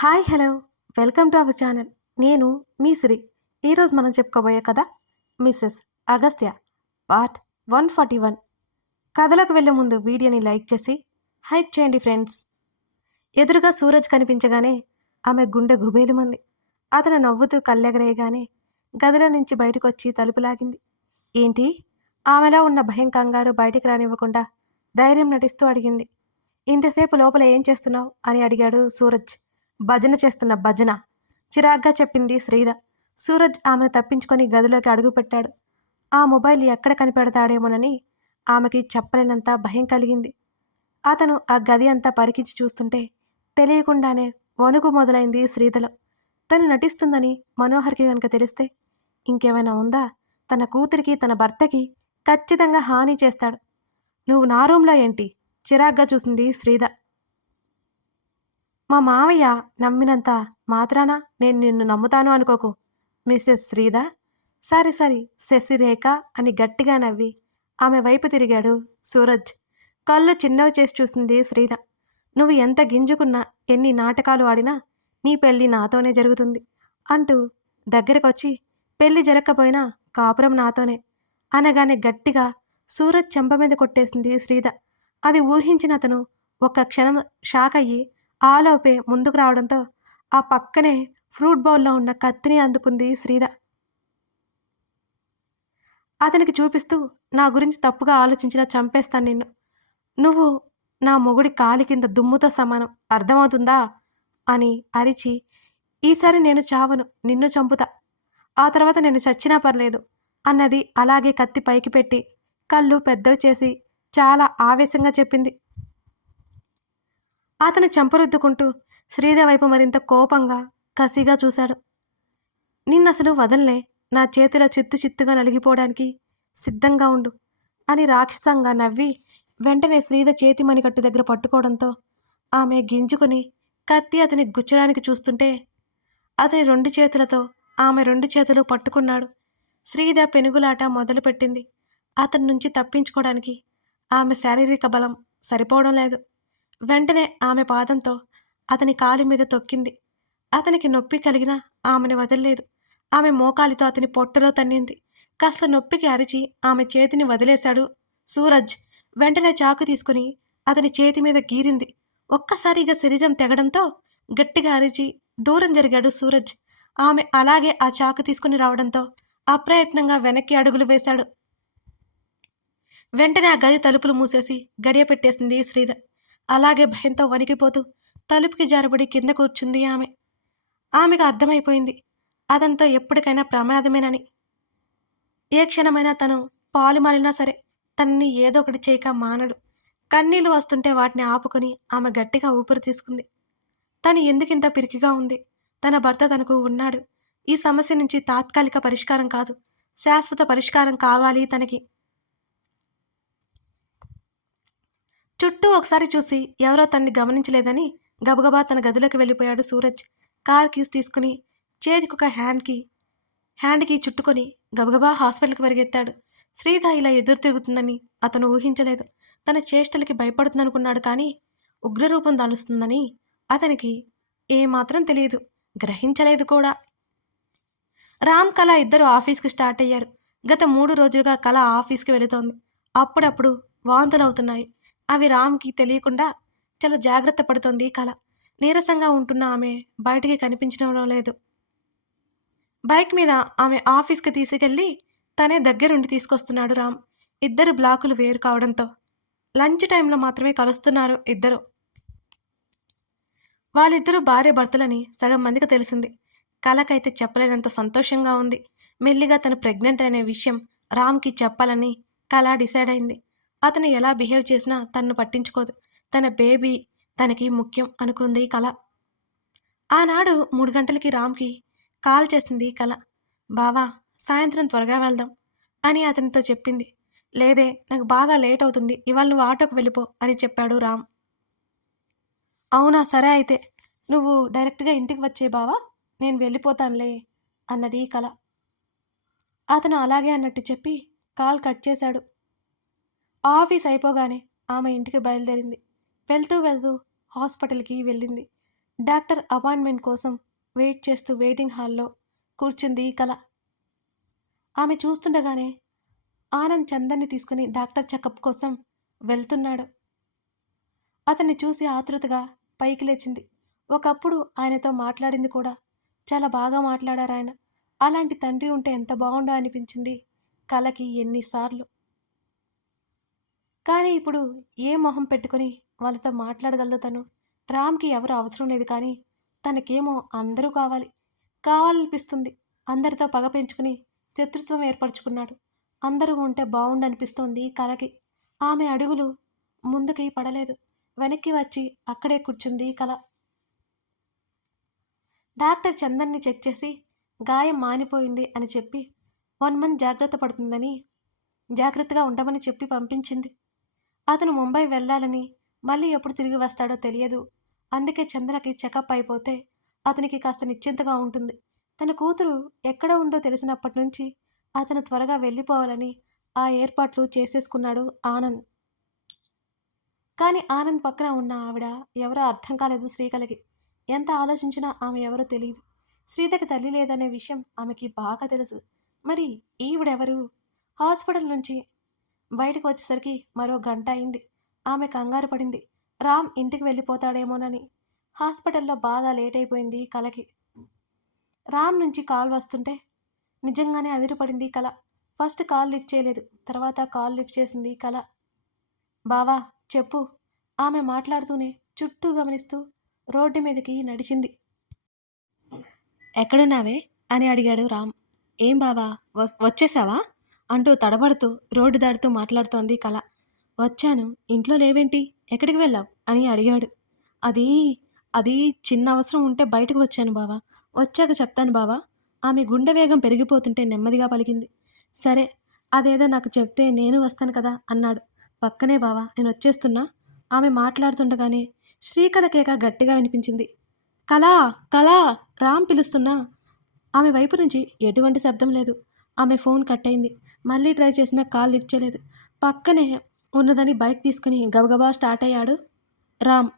Hi hello welcome to our channel. నేను మీ శ్రీ. ఈరోజు మనం చెప్పుకోబోయే కథ మిస్సెస్ అగస్త్య పార్ట్ 141. కథలకు వెళ్ళే ముందు వీడియోని లైక్ చేసి హైప్ చేయండి ఫ్రెండ్స్. ఎదురుగా సూరజ్ కనిపించగానే ఆమె గుండె గుబేలుమంది. అతను నవ్వుతూ కళ్ళెగరేయగానే గదిలో నుంచి బయటకు వచ్చి తలుపు లాగింది. ఏంటి? ఆమెలో ఉన్న భయం కంగారు బయటికి రానివ్వకుండా ధైర్యం నటిస్తూ అడిగింది. ఇంతసేపు లోపల ఏం చేస్తున్నావు అని అడిగాడు సూరజ్. భజన చేస్తున్న భజన, చిరాగ్గా చెప్పింది శ్రీధ. సూరజ్ ఆమెను తప్పించుకొని గదిలోకి అడుగుపెట్టాడు. ఆ మొబైల్ ఎక్కడ కనిపెడతాడేమోనని ఆమెకి చెప్పలేనంత భయం కలిగింది. అతను ఆ గది అంతా పరికించి చూస్తుంటే తెలియకుండానే వణుకు మొదలైంది శ్రీధలో. తను నటిస్తుందని మనోహర్కి కనుక తెలిస్తే ఇంకేమైనా ఉందా? తన కూతురికి తన భర్తకి ఖచ్చితంగా హాని చేస్తాడు. నువ్వు నా రూంలో ఏంటి? చిరాగ్గా చూసింది శ్రీధ. మా మావయ్య నమ్మినంత మాత్రాన నేను నిన్ను నమ్ముతాను అనుకోకు మిస్సెస్ శ్రీధ. సరి శశిరేఖ అని గట్టిగా నవ్వి ఆమె వైపు తిరిగాడు సూరజ్. కళ్ళు చిన్నవి చేసి చూసింది శ్రీధ. నువ్వు ఎంత గింజుకున్నా, ఎన్ని నాటకాలు ఆడినా నీ పెళ్ళి నాతోనే జరుగుతుంది అంటూ దగ్గరకొచ్చి పెళ్ళి జరగకపోయినా కాపురం నాతోనే అనగానే గట్టిగా సూరజ్ చెంప మీద కొట్టేసింది శ్రీధ. అది ఊహించిన అతను ఒక్క క్షణం షాక్ అయ్యి ఆలోపే ముందుకు రావడంతో ఆ పక్కనే ఫ్రూట్ బౌల్లో ఉన్న కత్తిని అందుకుంది శ్రీధ. అతనికి చూపిస్తూ, నా గురించి తప్పుగా ఆలోచించినా చంపేస్తాను నిన్ను. నువ్వు నా మొగుడి కాలి కింద దుమ్ముతో సమానం, అర్థమవుతుందా అని అరిచి, ఈసారి నేను చావను, నిన్ను చంపుతా, ఆ తర్వాత నేను చచ్చినా పర్లేదు అన్నది. అలాగే కత్తి పైకి పెట్టి కళ్ళు పెద్దవి చేసి చాలా ఆవేశంగా చెప్పింది. అతను చెంపరుద్దుకుంటూ శ్రీధ వైపు మరింత కోపంగా కసిగా చూశాడు. నిన్నసలు వదల్నే, నా చేతిలో చిత్తుగా నలిగిపోవడానికి సిద్ధంగా ఉండు అని రాక్షసంగా నవ్వి వెంటనే శ్రీధ చేతి మణికట్టు దగ్గర పట్టుకోవడంతో ఆమె గింజుకుని కత్తి అతని గుచ్చడానికి చూస్తుంటే అతని 2 చేతులతో ఆమె 2 చేతులు పట్టుకున్నాడు. శ్రీధ పెనుగులాట మొదలుపెట్టింది. అతని నుంచి తప్పించుకోవడానికి ఆమె శారీరక బలం సరిపోవడం లేదు. వెంటనే ఆమె పాదంతో అతని కాలి మీద తొక్కింది. అతనికి నొప్పి కలిగినా ఆమెను వదల్లేదు. ఆమె మోకాలితో అతని పొట్టలో తన్నింది. కాస్త నొప్పికి అరిచి ఆమె చేతిని వదిలేశాడు సూరజ్. వెంటనే చాకు తీసుకుని అతని చేతి మీద గీరింది. ఒక్కసారిగా శరీరం తెగడంతో గట్టిగా అరిచి దూరం జరిగాడు సూరజ్. ఆమె అలాగే ఆ చాకు తీసుకుని రావడంతో అప్రయత్నంగా వెనక్కి అడుగులు వేశాడు. వెంటనే ఆ గది తలుపులు మూసేసి గడియ పెట్టేసింది శ్రీధ. అలాగే భయంతో వణికిపోతూ తలుపుకి జారబడి కింద కూర్చుంది ఆమె. ఆమెకు అర్థమైపోయింది అతనితో ఎప్పటికైనా ప్రమాదమేనని. ఏ క్షణమైనా తను పాలు మాలినా సరే తనని ఏదో ఒకటి చేయక మానడు. కన్నీళ్లు వస్తుంటే వాటిని ఆపుకొని ఆమె గట్టిగా ఊపిరి తీసుకుంది. తను ఎందుకింత పిరికిగా ఉంది? తన భర్త తనకు ఉన్నాడు. ఈ సమస్య నుంచి తాత్కాలిక పరిష్కారం కాదు, శాశ్వత పరిష్కారం కావాలి తనకి. చుట్టూ ఒకసారి చూసి ఎవరో తన్ని గమనించలేదని గబగబా తన గదిలోకి వెళ్ళిపోయాడు సూరజ్. కార్ కీస్ తీసుకుని చేతికొక హ్యాండ్కి చుట్టుకొని గబగబా హాస్పిటల్కి పరిగెత్తాడు. శ్రీధ ఇలా ఎదురు తిరుగుతుందని అతను ఊహించలేదు. తన చేష్టలకి భయపడుతుందనుకున్నాడు, కానీ ఉగ్రరూపం దాలుస్తుందని అతనికి ఏమాత్రం తెలియదు, గ్రహించలేదు కూడా. రామ్, కళ ఇద్దరు ఆఫీస్కి స్టార్ట్ అయ్యారు. గత 3 రోజులుగా కళ ఆఫీస్కి వెళుతోంది. అప్పుడప్పుడు వాంతులవుతున్నాయి. అవి రామ్కి తెలియకుండా చాలా జాగ్రత్త పడుతోంది కళ. నీరసంగా ఉంటున్న ఆమె బయటికి కనిపించడం లేదు. బైక్ మీద ఆమె ఆఫీస్కి తీసుకెళ్ళి తనే దగ్గరుండి తీసుకొస్తున్నాడు రామ్. ఇద్దరు బ్లాకులు వేరు కావడంతో లంచ్ టైంలో మాత్రమే కలుస్తున్నారు ఇద్దరు. వాళ్ళిద్దరూ భార్య భర్తలని సగం మందికి తెలిసింది. కళకైతే చెప్పలేనంత సంతోషంగా ఉంది. మెల్లిగా తను ప్రెగ్నెంట్ అనే విషయం రామ్కి చెప్పాలని కళ డిసైడ్ అయింది. అతను ఎలా బిహేవ్ చేసినా తన్ను పట్టించుకోదు. తన బేబీ తనకి ముఖ్యం అనుకుంది కళ. ఆనాడు 3 గంటలకి రామ్కి కాల్ చేసింది కళ. బావా, సాయంత్రం త్వరగా వెళ్దాం అని అతనితో చెప్పింది. లేదే, నాకు బాగా లేట్ అవుతుంది, ఇవాళ నువ్వు ఆటోకి వెళ్ళిపో అని చెప్పాడు రామ్. అవునా, సరే అయితే నువ్వు డైరెక్ట్గా ఇంటికి వచ్చే బావా, నేను వెళ్ళిపోతానులే అన్నది కళ. అతను అలాగే అన్నట్టు చెప్పి కాల్ కట్ చేశాడు. ఆఫీస్ అయిపోగానే ఆమె ఇంటికి బయలుదేరింది. వెళ్తూ హాస్పిటల్కి వెళ్ళింది. డాక్టర్ అపాయింట్మెంట్ కోసం వెయిట్ చేస్తూ వెయిటింగ్ హాల్లో కూర్చుంది కళ. ఆమె చూస్తుండగానే ఆనంద్ చందన్ని తీసుకుని డాక్టర్ చెకప్ కోసం వెళ్తున్నాడు. అతన్ని చూసి ఆతృతగా పైకి లేచింది. ఒకప్పుడు ఆయనతో మాట్లాడింది కూడా. చాలా బాగా మాట్లాడారాయన. అలాంటి తండ్రి ఉంటే ఎంత బాగుండో అనిపించింది కళకి ఎన్నిసార్లు. కానీ ఇప్పుడు ఏ మొహం పెట్టుకుని వాళ్ళతో మాట్లాడగలదు తను? రామ్కి ఎవరు అవసరం లేదు, కానీ తనకేమో అందరూ కావాలి. కావాలనిపిస్తుంది. అందరితో పగ పెంచుకుని శత్రుత్వం ఏర్పరచుకున్నాడు. అందరూ ఉంటే బాగుండనిపిస్తోంది కళకి. ఆమె అడుగులు ముందుకి పడలేదు. వెనక్కి వచ్చి అక్కడే కూర్చుంది కళ. డాక్టర్ చందన్ని చెక్ చేసి గాయం మానిపోయింది అని చెప్పి 1 మంత్ జాగ్రత్త పడుతుందని, జాగ్రత్తగా ఉండమని చెప్పి పంపించింది. అతను ముంబై వెళ్ళాలని, మళ్ళీ ఎప్పుడు తిరిగి వస్తాడో తెలియదు. అందుకే చంద్రకి చెకప్ అయిపోతే అతనికి కాస్త నిశ్చింతగా ఉంటుంది. తన కూతురు ఎక్కడ ఉందో తెలిసినప్పటి నుంచి అతను త్వరగా వెళ్ళిపోవాలని ఆ ఏర్పాట్లు చేసేసుకున్నాడు ఆనంద్. కానీ ఆనంద్ పక్కన ఉన్న ఆవిడ ఎవరో అర్థం కాలేదు శ్రీకళకి. ఎంత ఆలోచించినా ఆమె ఎవరో తెలియదు. శ్రీతకి తల్లి లేదనే విషయం ఆమెకి బాగా తెలుసు. మరి ఈవిడెవరు? హాస్పిటల్ నుంచి బయటకు వచ్చేసరికి మరో గంట అయింది. ఆమె కంగారు పడింది. రామ్ ఇంటికి వెళ్ళిపోతాడేమోనని. హాస్పిటల్లో బాగా లేట్ అయిపోయింది కళకి. రామ్ నుంచి కాల్ వస్తుంటే నిజంగానే అదిరిపడింది కళ. ఫస్ట్ కాల్ లిఫ్ట్ చేయలేదు, తర్వాత కాల్ లిఫ్ట్ చేసింది కళ. బావా చెప్పు. ఆమె మాట్లాడుతూనే చుట్టూ గమనిస్తూ రోడ్డు మీదకి నడిచింది. ఎక్కడున్నావే అని అడిగాడు రామ్. ఏం బావా వచ్చేసావా అంటూ తడబడుతూ రోడ్డు దాటుతూ మాట్లాడుతోంది కళ. వచ్చాను. ఇంట్లో లేవేంటి? ఎక్కడికి వెళ్ళావు అని అడిగాడు. అది అది చిన్న అవసరం ఉంటే బయటకు వచ్చాను బావా. వచ్చాక చెప్తాను బావా. ఆమె గుండె వేగం పెరిగిపోతుంటే నెమ్మదిగా పలికింది. సరే, అదేదో నాకు చెప్తే నేను వస్తాను కదా అన్నాడు. పక్కనే బావా, నేను వచ్చేస్తున్నా. ఆమె మాట్లాడుతుండగానే శ్రీకళ కేక గట్టిగా వినిపించింది. కళా కళా రామ్ పిలుస్తున్నా. ఆమె వైపు నుంచి ఎటువంటి శబ్దం లేదు. ఆమె ఫోన్ కట్ అయింది. మళ్ళీ ట్రై చేసినా కాల్ లిఫ్ట్ చేయలేదు. పక్కనే ఉన్నదని బైక్ తీసుకుని గబగబా స్టార్ట్ అయ్యాడు రామ్.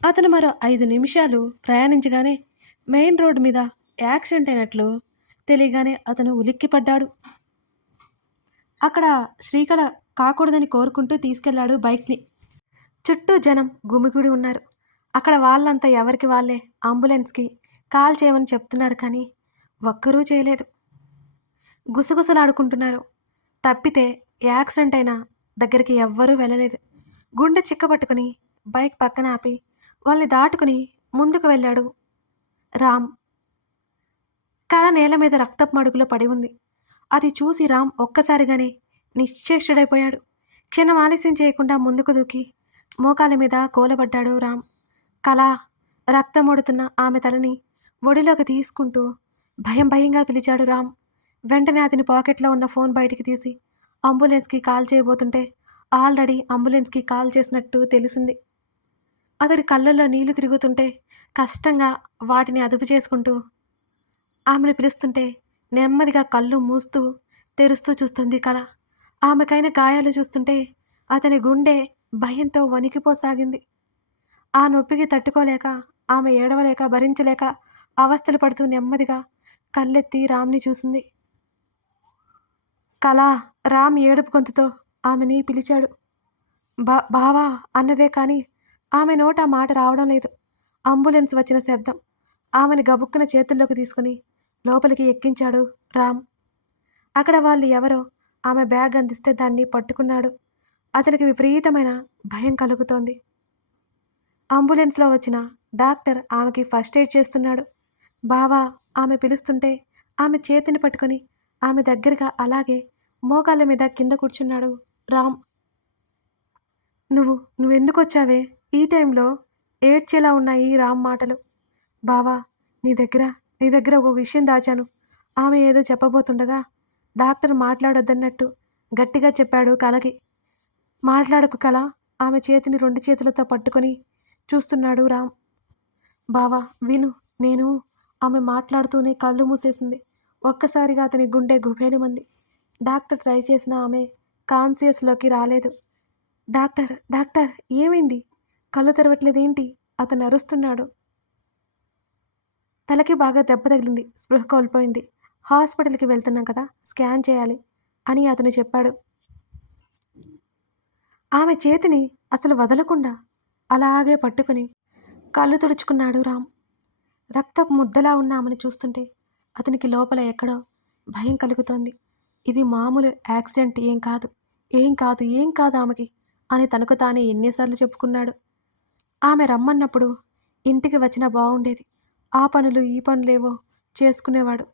అతను మరో 5 నిమిషాలు ప్రయాణించగానే మెయిన్ రోడ్డు మీద యాక్సిడెంట్ అయినట్లు తెలియగానే అతను ఉలిక్కిపడ్డాడు. అక్కడ శ్రీకళ కాకూడదని కోరుకుంటూ తీసుకెళ్లాడు బైక్ని. చుట్టూ జనం గుమిగూడి ఉన్నారు. అక్కడ వాళ్ళంతా ఎవరికి వాళ్ళే అంబులెన్స్కి కాల్ చేయమని చెప్తున్నారు, కానీ ఒక్కరూ చేయలేదు. గుసగుసలాడుకుంటున్నారు. తప్పితే యాక్సిడెంట్ అయిన దగ్గరికి ఎవ్వరూ వెళ్ళలేదు. గుండె చిక్కబట్టుకుని బైక్ పక్కన ఆపి వాళ్ళని దాటుకుని ముందుకు వెళ్ళాడు రామ్. కళ నేల మీద రక్తపు మడుగులో పడి ఉంది. అది చూసి రామ్ ఒక్కసారిగానే నిశ్చేష్టుడైపోయాడు. క్షణం ఆలస్యం చేయకుండా ముందుకు దూకి మోకాల మీద కూలబడ్డాడు రామ్. కళ రక్తమోడుతున్న ఆమె తలని ఒడిలోకి తీసుకుంటూ భయంగా పిలిచాడు రామ్. వెంటనే అతని పాకెట్లో ఉన్న ఫోన్ బయటికి తీసి అంబులెన్స్కి కాల్ చేయబోతుంటే ఆల్రెడీ అంబులెన్స్కి కాల్ చేసినట్టు తెలిసింది. అతడి కళ్ళల్లో నీళ్లు తిరుగుతుంటే కష్టంగా వాటిని అదుపు చేసుకుంటూ ఆమెను పిలుస్తుంటే నెమ్మదిగా కళ్ళు మూస్తూ తెరుస్తూ చూస్తుంది కళ. ఆమెకైన గాయాలు చూస్తుంటే అతని గుండె భయంతో వణికిపోసాగింది. ఆ నొప్పికి తట్టుకోలేక, ఆమె ఏడవలేక భరించలేక అవస్థలు పడుతూ నెమ్మదిగా కళ్ళెత్తి రామ్ని చూసింది. కళ రామ్ ఏడుపు గొంతుతో ఆమెని పిలిచాడు. బావా అన్నదే కానీ ఆమె నోట మాట రావడం లేదు. అంబులెన్స్ వచ్చిన శబ్దం. ఆమెను గబుక్కున చేతుల్లోకి తీసుకుని లోపలికి ఎక్కించాడు రామ్. అక్కడ వాళ్ళు ఎవరో ఆమె బ్యాగ్ అందిస్తే దాన్ని పట్టుకున్నాడు. అతనికి విపరీతమైన భయం కలుగుతోంది. అంబులెన్స్లో వచ్చిన డాక్టర్ ఆమెకి ఫస్ట్ ఎయిడ్ చేస్తున్నాడు. బావా ఆమె పిలుస్తుంటే ఆమె చేతిని పట్టుకొని ఆమె దగ్గరగా అలాగే మోకాళ్ళ మీద కింద కూర్చున్నాడు రామ్. నువ్వెందుకు వచ్చావే ఈ టైంలో? ఏడ్చేలా ఉన్నాయి రామ్ మాటలు. బావా నీ దగ్గర ఒక విషయం దాచాను. ఆమె ఏదో చెప్పబోతుండగా డాక్టర్ మాట్లాడొద్దన్నట్టు గట్టిగా చెప్పాడు కళకి. మాట్లాడకు కళ. ఆమె చేతిని 2 చేతులతో పట్టుకొని చూస్తున్నాడు రామ్. బావా విను. ఆమె మాట్లాడుతూనే కళ్ళు మూసేసింది. ఒక్కసారిగా అతని గుండె గుబేలిమంది. డాక్టర్ ట్రై చేసిన ఆమె కాన్షియస్లోకి రాలేదు. డాక్టర్ ఏమైంది? కళ్ళు తెరవట్లేదేంటి? అతను అరుస్తున్నాడు. తలకి బాగా దెబ్బ తగిలింది. స్పృహ కోల్పోయింది. హాస్పిటల్‌కి వెళ్తున్నాం కదా! స్కాన్ చేయాలి అని అతను చెప్పాడు. ఆమె చేతిని అసలు వదలకుండా అలాగే పట్టుకుని కళ్ళు తుడుచుకున్నాడు రామ్. రక్తపు ముద్దలా ఉన్న ఆమెను చూస్తుంటే అతనికి లోపల ఎక్కడో భయం కలుగుతోంది. ఇది మామూలు యాక్సిడెంట్ ఏం కాదు, ఏం కాదు, ఏం కాదు ఆమెకి అని తనకు తానే ఎన్నిసార్లు చెప్పుకున్నాడు. ఆమె రమ్మన్నప్పుడు ఇంటికి వచ్చినా బాగుండేది. ఆ పనులు ఈ పనులేవో చేసుకునేవాడు.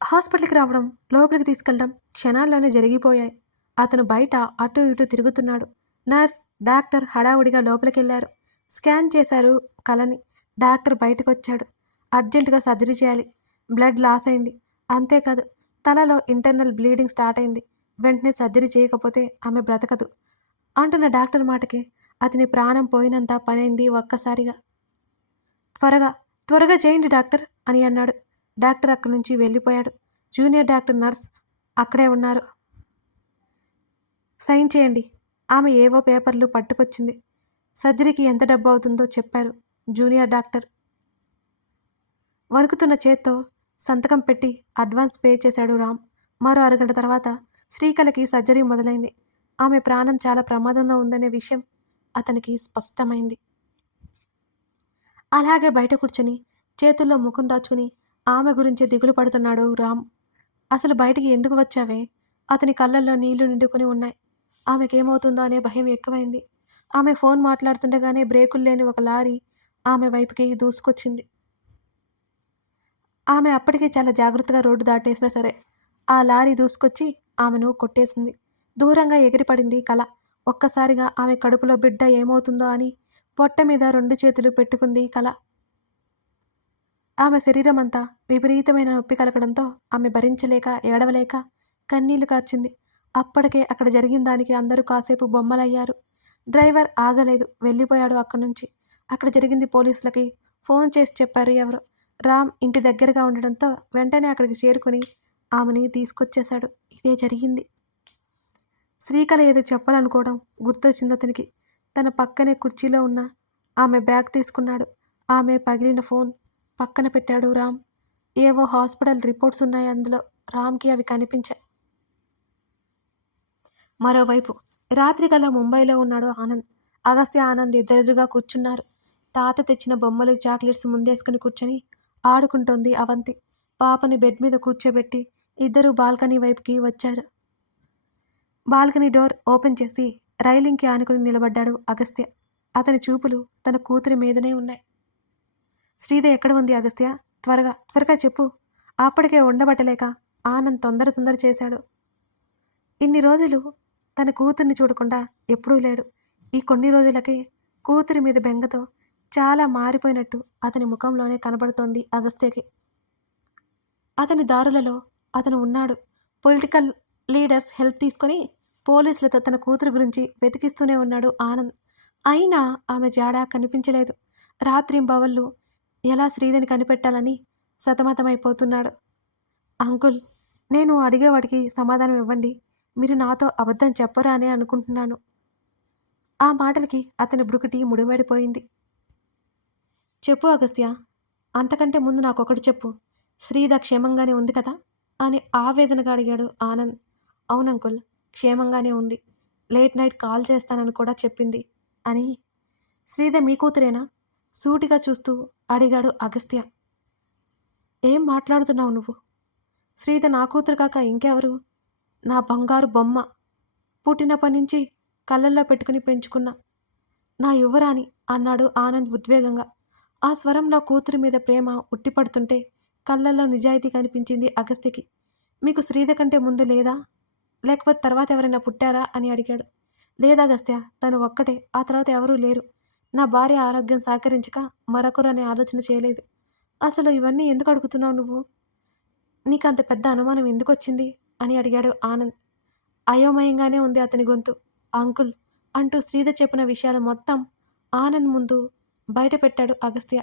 హాస్పిటల్‌కి రావడం, లోపలికి తీసుకెళ్ళడం క్షణాల్లోనే జరిగిపోయాయి. అతను బయట అటూ ఇటూ తిరుగుతున్నాడు. నర్స్, డాక్టర్ హడావుడిగా లోపలికెళ్లారు. స్కాన్ చేశారు కలని. డాక్టర్ బయటకొచ్చాడు. అర్జెంటుగా సర్జరీ చేయాలి. బ్లడ్ లాస్ అయింది. అంతేకాదు తలలో ఇంటర్నల్ బ్లీడింగ్ స్టార్ట్ అయింది. వెంటనే సర్జరీ చేయకపోతే ఆమె బ్రతకదు అంటున్న డాక్టర్ మాటకి అతని ప్రాణం పోయినంత పనైంది ఒక్కసారిగా. త్వరగా త్వరగా చేయండి డాక్టర్ అని అన్నాడు. డాక్టర్ అక్కడి నుంచి వెళ్ళిపోయాడు. జూనియర్ డాక్టర్, నర్స్ అక్కడే ఉన్నారు. సైన్ చేయండి. ఆమె ఏవో పేపర్లు పట్టుకొచ్చింది. సర్జరీకి ఎంత డబ్బు అవుతుందో చెప్పారు జూనియర్ డాక్టర్. వణుకుతున్న చేత్తో సంతకం పెట్టి అడ్వాన్స్ పే చేశాడు రామ్. మరో అరగంట తర్వాత శ్రీకళకి సర్జరీ మొదలైంది. ఆమె ప్రాణం చాలా ప్రమాదంలో ఉందనే విషయం అతనికి స్పష్టమైంది. అలాగే బయట కూర్చొని చేతుల్లో ముఖం దాచుకుని ఆమె గురించి దిగులు పడుతున్నాడు రామ్. అసలు బయటికి ఎందుకు వచ్చావే? అతని కళ్ళల్లో నీళ్లు నిండుకుని ఉన్నాయి. ఆమెకేమవుతుందో అనే భయం ఎక్కువైంది. ఆమె ఫోన్ మాట్లాడుతుండగానే బ్రేకులు లేని ఒక లారీ ఆమె వైపుకి దూసుకొచ్చింది. ఆమె అప్పటికే చాలా జాగ్రత్తగా రోడ్డు దాటేసినా సరే ఆ లారీ దూసుకొచ్చి ఆమెను కొట్టేసింది. దూరంగా ఎగిరిపడింది కళ. ఒక్కసారిగా ఆమె కడుపులో బిడ్డ ఏమవుతుందో అని పొట్ట మీద 2 చేతులు పెట్టుకుంది కళ. ఆమె శరీరం అంతా విపరీతమైన నొప్పి కలగడంతో ఆమె భరించలేక, ఏడవలేక కన్నీళ్లు కార్చింది. అప్పటికే అక్కడ జరిగిన దానికి అందరూ కాసేపు బొమ్మలయ్యారు. డ్రైవర్ ఆగలేదు, వెళ్ళిపోయాడు అక్కడి నుంచి. అక్కడ జరిగింది పోలీసులకి ఫోన్ చేసి చెప్పారు ఎవరో. రామ్ ఇంటి దగ్గరగా ఉండడంతో వెంటనే అక్కడికి చేరుకుని ఆమెని తీసుకొచ్చేశాడు. ఇదే జరిగింది. శ్రీకళ ఏదో చెప్పాలనుకోవడం గుర్తొచ్చింది అతనికి. తన పక్కనే కుర్చీలో ఉన్న ఆమె బ్యాగ్ తీసుకున్నాడు. ఆమె పగిలిన ఫోన్ పక్కన పెట్టాడు రామ్. ఏవో హాస్పిటల్ రిపోర్ట్స్ ఉన్నాయి అందులో. రామ్కి అవి కనిపించాయి. మరోవైపు రాత్రికల్లా ముంబైలో ఉన్నాడు ఆనంద్. అగస్త్య, ఆనంద్ ఎదురెదురుగా కూర్చున్నారు. తాత తెచ్చిన బొమ్మలు, చాక్లెట్స్ ముందేసుకుని కూర్చొని ఆడుకుంటోంది అవంతి. పాపని బెడ్ మీద కూర్చోబెట్టి ఇద్దరూ బాల్కనీ వైపుకి వచ్చారు. బాల్కనీ డోర్ ఓపెన్ చేసి రైలింగ్కి ఆనుకుని నిలబడ్డాడు అగస్త్య. అతని చూపులు తన కూతురి మీదనే ఉన్నాయి. శ్రీద ఎక్కడ ఉంది అగస్త్య? త్వరగా త్వరగా చెప్పు. అప్పటికే ఉండబట్టలేక ఆనంద్ తొందర చేశాడు. ఇన్ని రోజులు తన కూతుర్ని చూడకుండా ఎప్పుడూ లేడు. ఈ కొన్ని రోజులకే కూతురి మీద బెంగతో చాలా మారిపోయినట్టు అతని ముఖంలోనే కనబడుతోంది అగస్త్యకి. అతని దారులలో అతను ఉన్నాడు. పొలిటికల్ లీడర్స్ హెల్ప్ తీసుకొని పోలీసులతో తన కూతురు గురించి వెతికిస్తూనే ఉన్నాడు ఆనంద్. అయినా ఆమె జాడ కనిపించలేదు. రాత్రింబవళ్ళు ఎలా శ్రీదని కనిపెట్టాలని సతమతమైపోతున్నాడు. అంకుల్, నేను అడిగేవాడికి సమాధానం ఇవ్వండి. మీరు నాతో అబద్ధం చెప్పరా అనే అనుకుంటున్నాను. ఆ మాటలకి అతని బ్రుకుటి ముడివడిపోయింది. చెప్పు అగస్త్య, అంతకంటే ముందు నాకొకటి చెప్పు. శ్రీద క్షేమంగానే ఉంది కదా అని ఆవేదనగా అడిగాడు ఆనంద్. అవునంకుల్, క్షేమంగానే ఉంది. లేట్ నైట్ కాల్ చేస్తానని కూడా చెప్పింది అని. శ్రీద మీ కూతురేనా? సూటిగా చూస్తూ అడిగాడు అగస్త్య. ఏం మాట్లాడుతున్నావు నువ్వు? శ్రీద నా కూతురు కాక ఇంకెవరు? నా బంగారు బొమ్మ. పుట్టినప్పటి నుంచి కళ్ళల్లో పెట్టుకుని పెంచుకున్నా నా యువరాణి అన్నాడు ఆనంద్ ఉద్వేగంగా. ఆ స్వరంలో కూతురి మీద ప్రేమ ఉట్టిపడుతుంటే కళ్ళల్లో నిజాయితీ కనిపించింది అగస్త్యకి. మీకు శ్రీద కంటే ముందు లేదా, లేకపోతే తర్వాత ఎవరైనా పుట్టారా అని అడిగాడు. లేదా అగస్త్య, తను ఒక్కటే, ఆ తర్వాత ఎవరూ లేరు. నా భార్య ఆరోగ్యం సహకరించక మరొకరు అనే ఆలోచన చేయలేదు. అసలు ఇవన్నీ ఎందుకు అడుగుతున్నావు నువ్వు? నీకంత పెద్ద అనుమానం ఎందుకు వచ్చింది అని అడిగాడు ఆనంద్. అయోమయంగానే ఉంది అతని గొంతు. అంకుల్ అంటూ శ్రీద చెప్పిన విషయాలు మొత్తం ఆనంద్ ముందు బయట పెట్టాడు అగస్త్య.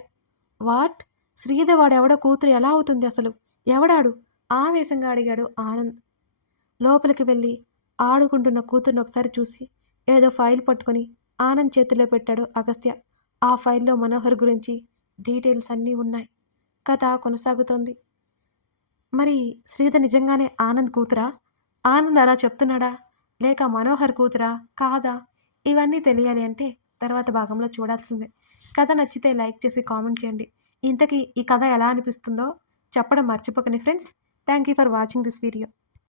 వాట్? శ్రీద వాడెవడో కూతురు ఎలా అవుతుంది అసలు? ఎవడాడు? ఆవేశంగా అడిగాడు ఆనంద్. లోపలికి వెళ్ళి ఆడుకుంటున్న కూతుర్ని ఒకసారి చూసి ఏదో ఫైల్ పట్టుకొని ఆనంద్ చేతిలో పెట్టాడు అగస్త్య. ఆ ఫైల్లో మనోహర్ గురించి డీటెయిల్స్ అన్నీ ఉన్నాయి. కథ కొనసాగుతోంది. మరి శ్రీధర్ నిజంగానే ఆనంద్ కూతురా? ఆనంద్ అలా చెప్తున్నాడా? లేక మనోహర్ కూతురా? కాదా? ఇవన్నీ తెలియాలి అంటే తర్వాత భాగంలో చూడాల్సిందే. కథ నచ్చితే లైక్ చేసి కామెంట్ చేయండి. ఇంతకీ ఈ కథ ఎలా అనిపిస్తుందో చెప్పడం మర్చిపోకండి friends. Thank you for watching this video.